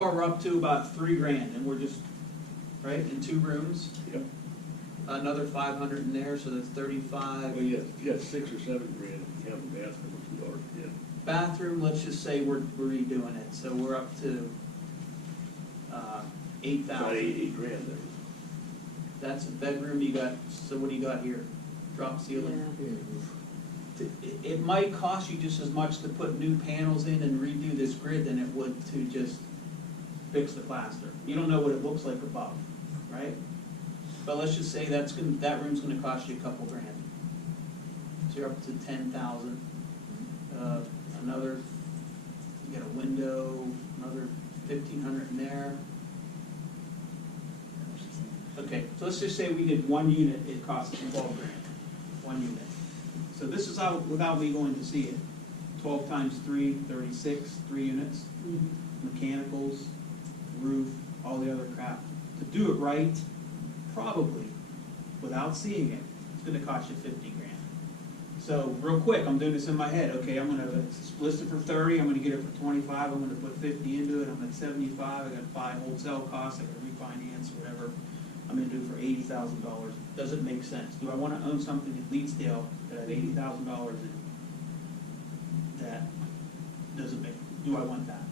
We're up to about $3,000, and we're just, right, in 2 rooms. Yep. Another 500 in there, so that's 35. Well, you got 6 or 7 grand if you count the bathroom, which we already did. Bathroom, let's just say we're redoing it, so we're up to About 8,000. 8 grand there. That's a bedroom. You got. So what do you got here? Drop ceiling. It might cost you just as much to put new panels in and redo this grid than it would to just fix the plaster. You don't know what it looks like above, right? But let's just say that room's going to cost you a couple grand. So you're up to 10,000. Another, you got a window, another 1,500 in there. Okay, so let's just say we did 1 unit. It costs us 12 grand. 1 unit. So this is out without me going to see it. 12 times 3, 36, 3 units. Mechanicals, roof, all the other crap. To do it right, probably, without seeing it, it's going to cost you 50 grand. So real quick, I'm doing this in my head. Okay, I'm going to list it for 30. I'm going to get it for 25. I'm going to put 50 into it. I'm at 75. I got to buy wholesale costs. I got to refinance, whatever. I'm going to do it for $80,000. Does it make sense? Do I want to own something in Leedsdale that I have $80,000 in? That doesn't make. Do I want that?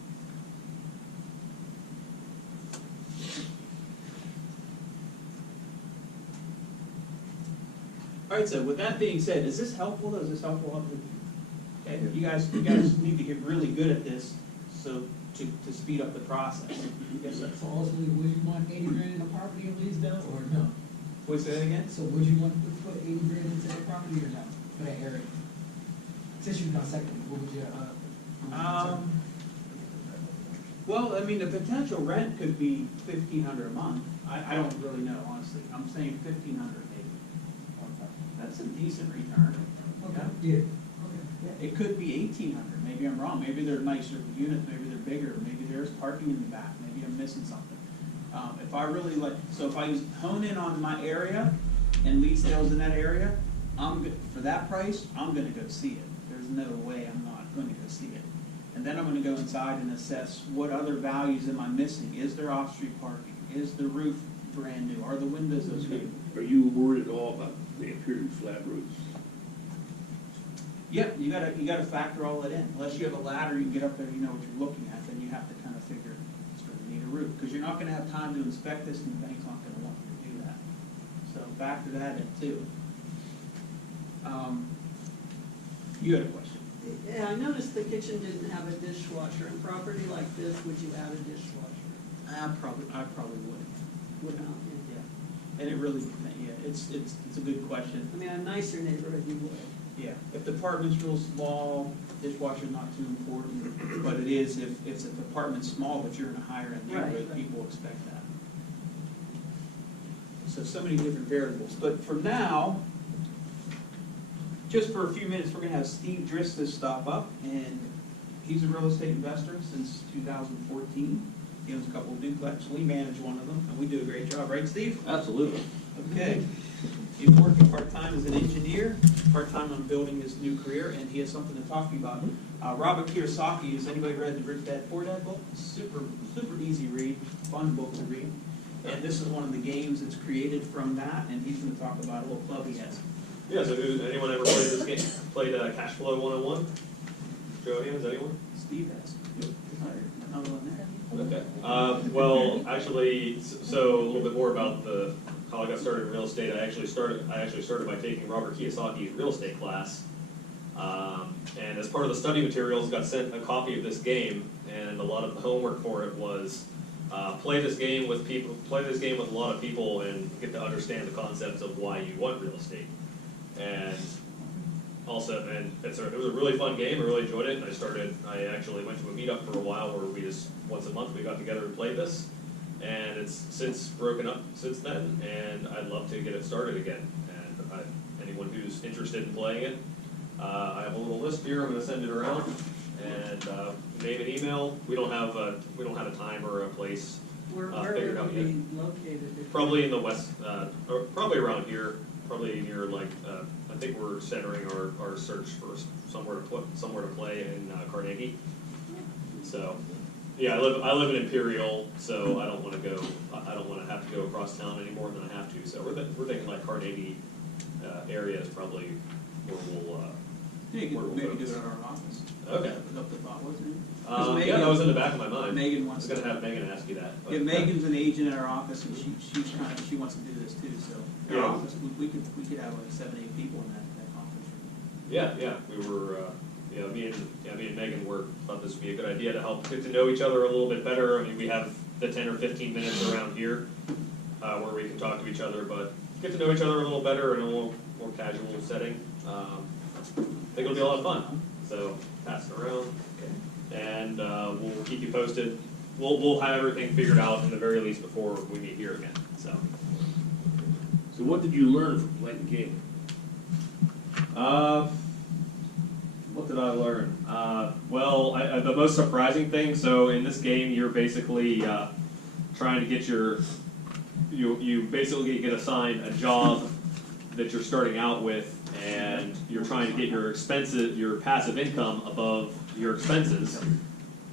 All right. So with that being said, is this helpful? Is this helpful? Okay. You guys need to get really good at this, so to speed up the process. Yes, sir. So ultimately, would you want 80 grand in a property in Leedsdale or no? Wait, say that again? So would you want to put 80 grand into that property or no, for that area? Since you've got second, what would you, Well, I mean, the potential rent could be $1,500 a month. I don't really know, honestly. I'm saying $1,500 maybe. That's a decent return. Okay, Yeah. yeah, okay, yeah. It could be $1,800. Maybe I'm wrong. Maybe they're nicer units. Maybe they're bigger. Maybe there's parking in the back. Maybe I'm missing something. If I really if I hone in on my area and Leedsdale's in that area, I'm good for that price. I'm going to go see it. There's no way I'm not going to go see it. And then I'm going to go inside and assess what other values am I missing. Is there off-street parking? Is the roof brand new? Are the windows those good? Are you worried at all about the interior flat roofs? Yeah, you gotta factor all that in. Unless you have a ladder, you can get up there, you know what you're looking at, then you have to kind of figure it's going to need a roof. Because you're not going to have time to inspect this, and the bank's not going to want you to do that. So factor that in too. You had a question? Yeah, I noticed the kitchen didn't have a dishwasher. In property like this, would you add a dishwasher? I probably would. Would not, Yeah. And it really, yeah, it's a good question. I mean, a nicer neighborhood, you would. Yeah, if the apartment's real small, dishwasher's not too important, but it is if the apartment's small, but you're in a higher end neighborhood, Right. people expect that. So many different variables, but for now, just for a few minutes, we're gonna have Steve Dristis stop up, and he's a real estate investor since 2014. He owns a couple of duplexes, we manage one of them, and we do a great job, right, Steve? Absolutely. Okay. He's working part-time as an engineer, part-time on building his new career, and he has something to talk to you about. Robert Kiyosaki, has anybody read the Rich Dad Poor Dad book? Super easy read, fun book to read. And this is one of the games that's created from that, and he's going to talk about a little club he has. Yeah, so anyone ever played this game? Played Cash Flow 101? Show of hands, anyone? Steve has. Another one there. Okay. Well, actually, so a little bit more about how I got started in real estate. I actually started by taking Robert Kiyosaki's real estate class, and as part of the study materials, got sent a copy of this game, and a lot of the homework for it was play this game with a lot of people, and get to understand the concepts of why you want real estate. And also, it was a really fun game. I really enjoyed it. I actually went to a meetup for a while where we just once a month we got together and played this. And it's since broken up since then, and I'd love to get it started again. And anyone who's interested in playing it, I have a little list here. I'm going to send it around, and name and email. We don't have a time or a place Where figured would out it yet. be located? Probably in the west, or probably around here. Probably near I think we're centering our search for somewhere to play in Carnegie. So Yeah, I live in Imperial, so I don't wanna go, I don't wanna have to go across town any more than I have to, so we're thinking like Carnegie, area is probably where we'll, Yeah, you where could we'll maybe do focus. it at our office. Okay. That was up the thought, wasn't it? Yeah, that was in the back of my mind. Megan I wants was to. gonna have Megan ask you that. but- Yeah, Megan's an agent at our office, and she wants to do this too, so. Our Yeah. office, we could have like 7, 8 people in that conference room. Yeah, we were, me and Megan thought this would be a good idea to help get to know each other a little bit better. I mean, we have the 10 or 15 minutes around here, where we can talk to each other, but get to know each other a little better in a little more casual setting. I think it'll be a lot of fun, so pass it around, and, we'll keep you posted. We'll have everything figured out in the very least before we meet here again, so. So what did you learn from playing the game? What did I learn? Well, the most surprising thing, so in this game, you're basically trying to get you basically get assigned a job that you're starting out with, and you're trying to get your passive income above your expenses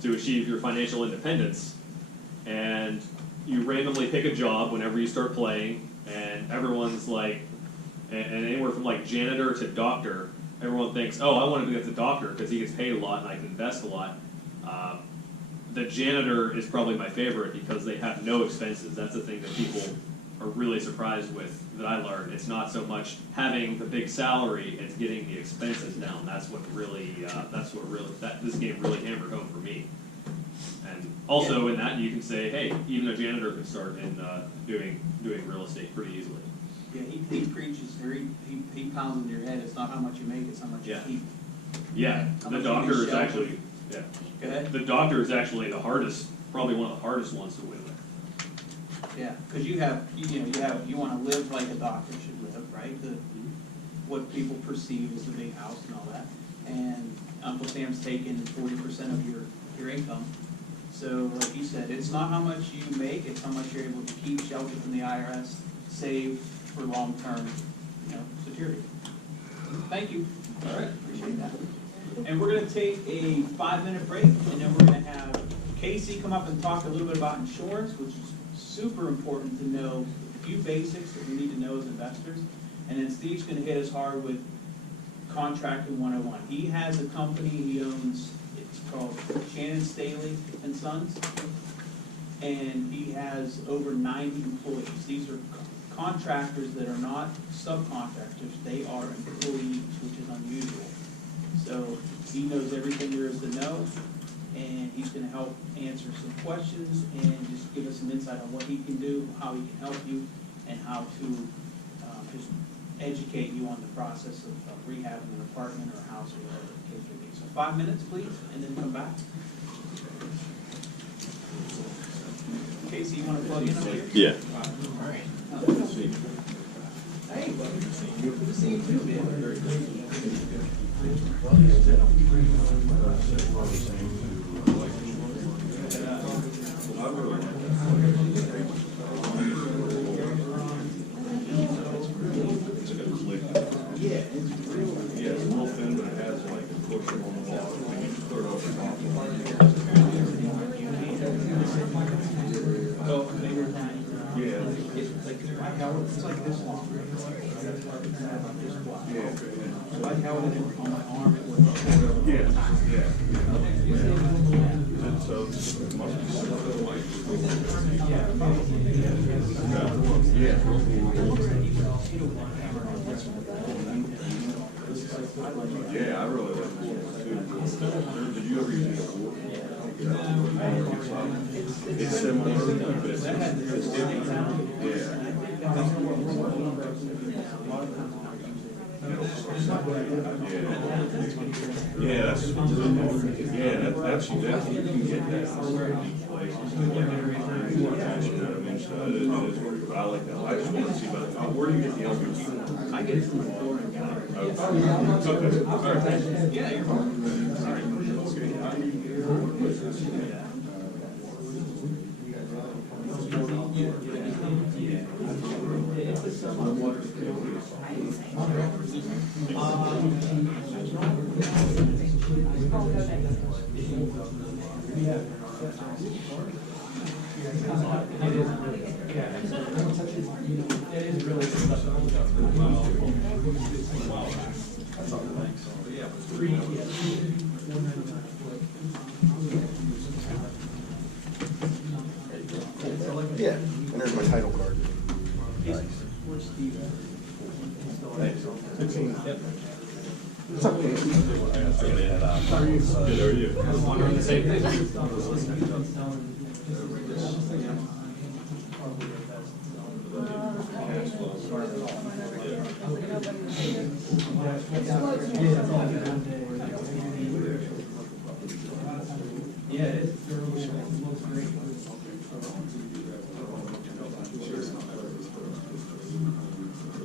to achieve your financial independence. And you randomly pick a job whenever you start playing, and everyone's like, and anywhere from like janitor to doctor, everyone thinks, oh, I want to get the doctor because he gets paid a lot and I can invest a lot. The janitor is probably my favorite because they have no expenses. That's the thing that people are really surprised with, that I learned. It's not so much having the big salary, it's getting the expenses down. That's what this game really hammered home for me. And also in that you can say, hey, even a janitor can start in doing real estate pretty easily. Yeah, he preaches, or he pounds in your head, it's not how much you make, it's how much you Yeah. keep. Yeah, How the much doctor you is shell? actually, yeah. Go ahead. The doctor is actually the hardest, probably one of the hardest ones to win with. Yeah, because you want to live like a doctor should live, right? What people perceive as the big house and all that. And Uncle Sam's taking 40% of your income. So like you said, it's not how much you make, it's how much you're able to keep, shelter from the IRS, save for long-term, security. Thank you. All right, appreciate that. And we're gonna take a 5-minute break, and then we're gonna have Casey come up and talk a little bit about insurance, which is super important to know, a few basics that we need to know as investors. And then Steve's gonna hit us hard with contracting 101. He has a company he owns, it's called Shannon, Staley and Sons. And he has over 90 employees. These are contractors that are not subcontractors, they are employees, which is unusual. So he knows everything there is to know, and he's gonna help answer some questions and just give us some insight on what he can do, how he can help you, and how to just educate you on the process of rehabbing an apartment or a house or whatever the case may be. So 5 minutes, please, and then come back. Casey, you wanna plug in up here? Yeah. All right. Hey, buddy. Good to see you too, man. Yeah, it's a little thin, but it has like a cushion on the wall. When you throw it over the top. Oh, bigger than. Yeah. It's like how it's like this long. Yeah. So like how it is on my arm, it was. Yeah, and so it must be something like. Yeah, I really like this one too. Did you ever use it before? It's similar, but it's different. Yeah, that's you can get that in these places. You know what I mean? So it is, but I like that. I just want to see about where do you get the LPG? I get it from the floor and got it. Okay. All right. Yeah, you're welcome. Yeah, and there's my title card. Where's Steve at? It's okay. Good, how are you? Wondering the same thing. Yeah, it's great.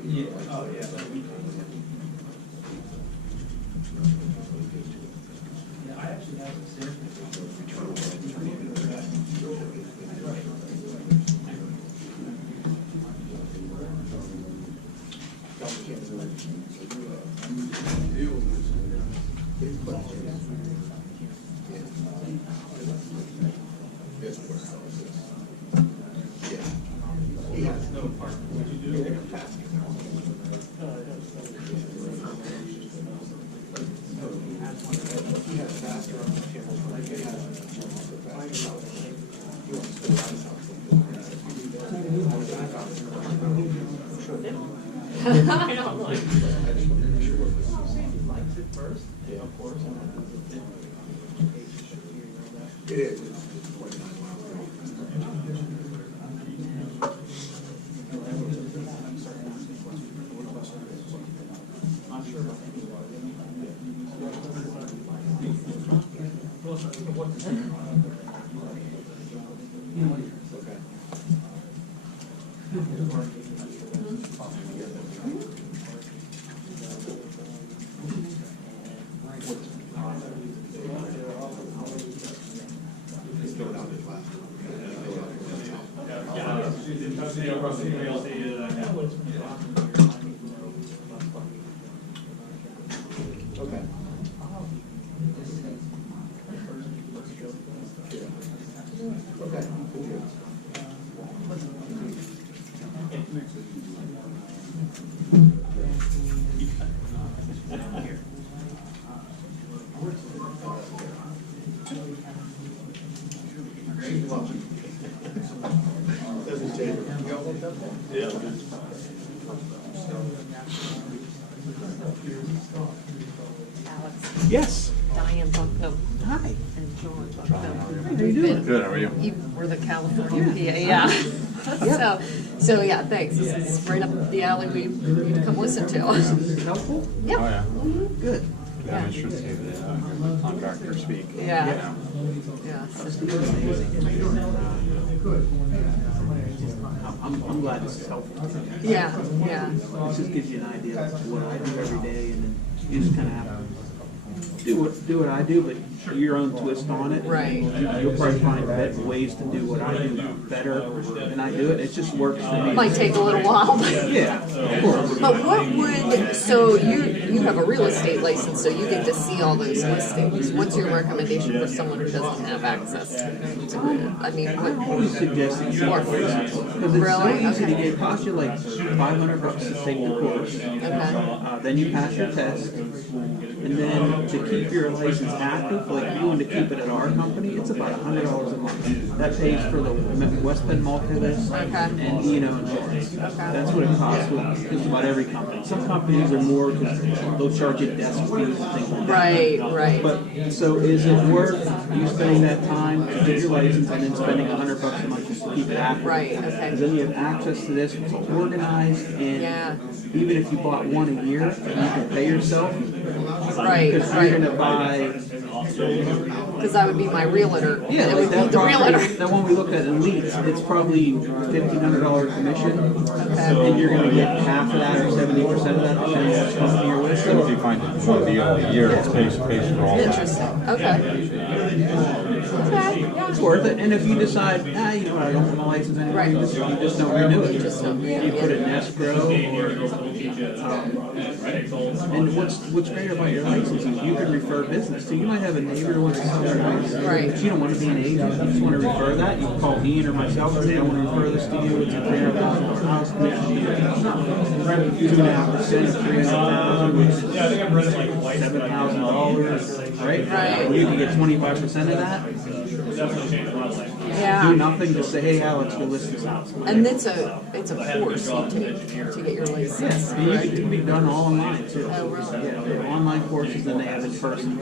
Yeah, oh, yeah. Yeah, I actually have a series. I don't like. It is. Okay. Okay. Yes. Diane Bucknam Hi. and John Bucknam. How you doing? Good, how are you? You were the California PA, yeah. So yeah, thanks. This is right up the alley we need to come listen to. This is helpful? Yep. Oh, yeah. Good. Yeah. I should say the contractor speak. Yeah. Yeah. I'm glad this is helpful. Yeah, yeah. This just gives you an idea of what I do every day, and then you just kind of have to do what I do, but your own twist on it. Right. You'll probably find ways to do what I do better than I do it. It just works for me. Might take a little while, but. Yeah, of course. But what would, so you have a real estate license, so you get to see all those listings. What's your recommendation for someone who doesn't have access to it? I mean, I always suggest that you Or- get license, because it's so Really? easy to Okay. get. It costs you like $500 to take the course. Then you pass your test, and then to keep your license active, like you want to keep it at our company, it's about $100 a month. That pays for the West Bend multi-list and E&O insurance. That's what it costs with just about every company. Some companies are more, because they'll charge you desk fees and things like that. Right. But, so is it worth you spending that time to get your license and then spending $100 a month just to keep it active? Right, okay. Because then you have access to this, it's organized, and Yeah. even if you bought one a year, you can pay yourself. Right, Because right. you're gonna buy, Because I would be my realtor. yeah, It like would be that the realtor. property, that one we looked at in Leeds, it's probably $1,500 commission. And you're gonna get half of that or 70% of that, depending on which company you're with. So if you find one deal a year, it's pays for all that. Interesting, okay. Okay, yeah. it's worth it, and if you decide, you know what, I don't want my license anymore, Right. you just don't renew it. Just don't renew it, You put it in yeah. escrow, and what's great about your license is you can refer business, so you might have a neighbor who wants to sell their house. Right. But you don't want to be an agent, you just want to refer that, you can call Ian or myself and say, I want to refer this to you, it's a $300,000 house, commission, 2.5%, $300,000, which is $7,000, right? Right. You can get 25% of that. Do Yeah. nothing, just say, hey, Alex, go list this house. And it's a course you take to get your license. And it can be done all online too. Oh, really? Yeah, they have online courses, then they have in person.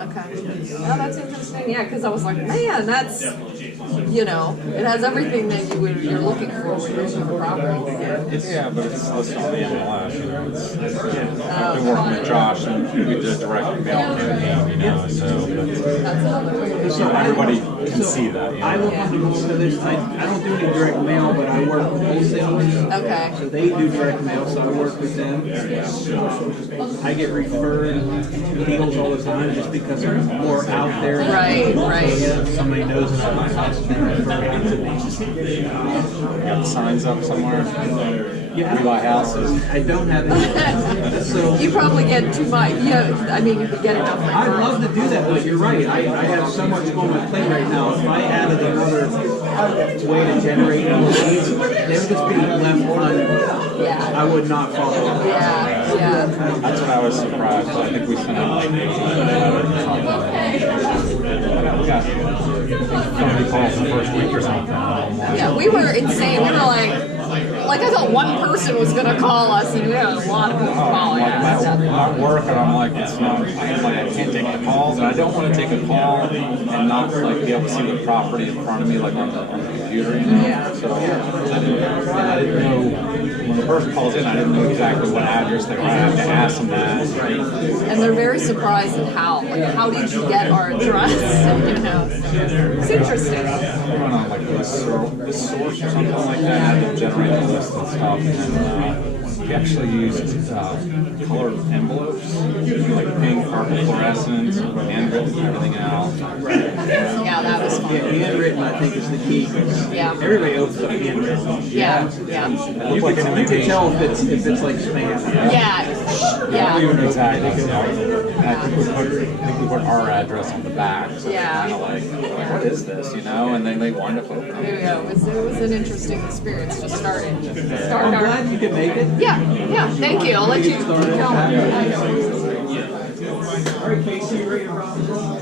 Okay. Oh, that's interesting. Yeah, because I was like, man, that's, you know, it has everything that you're looking for when you're looking for property. Yeah, but it's listed on the MLS, you know, I've been working with Josh and we did a direct mail campaign, you know, so That's another way to do it. everybody can see that, you I know. look into most of this, I don't do any direct mail, but I work with wholesalers. Okay. So they do direct mail, so I work with them. I get referred deals all the time just because they're more out there. Right, right. Yeah, somebody knows about my house, they refer it to me. Got the signs up somewhere, Yeah. we buy houses. I don't have any. So You probably get too much. Yeah, I mean, you could get enough. I'd love to do that, but you're right. I have so much on my plate right now. If I added another way to generate more leads, they would just be left on. Yeah. I would not follow. Yeah, yeah. That's what I was surprised, I think we sent out like 8 Yeah, 30 calls the first week or something. Yeah, we were insane. We were like I thought one person was gonna call us, and we had a lot of people calling us. At work, and I'm like, it's not, I can't take the calls, and I don't want to take a call and not like be able to see the property in front of me, like on the computer, you know? Yeah. So I didn't know, when the person calls in, I didn't know exactly what address they were, I had to ask them that. And they're very surprised at how did you get our address? You know, it's interesting. I went on like this source or something like that, to generate the list and stuff, and we actually used colored envelopes, like pink, purple, fluorescent, handwritten, everything else. Yeah, that was fun. Yeah, handwritten, I think, is the key. Yeah. Everybody opens up handwritten. Yeah, yeah. Looked like an You can tell invitation. if it's like spam. Yeah, yeah. Exactly. Yeah. And I think we put our address on the back, so Yeah. kind of like, what is this, you know? And then they wind up opening. There we go. It was an interesting experience. Just started. I'm glad you could make it. Yeah, yeah. Thank you. I'll let you go. All right, Casey, you ready to rock and roll?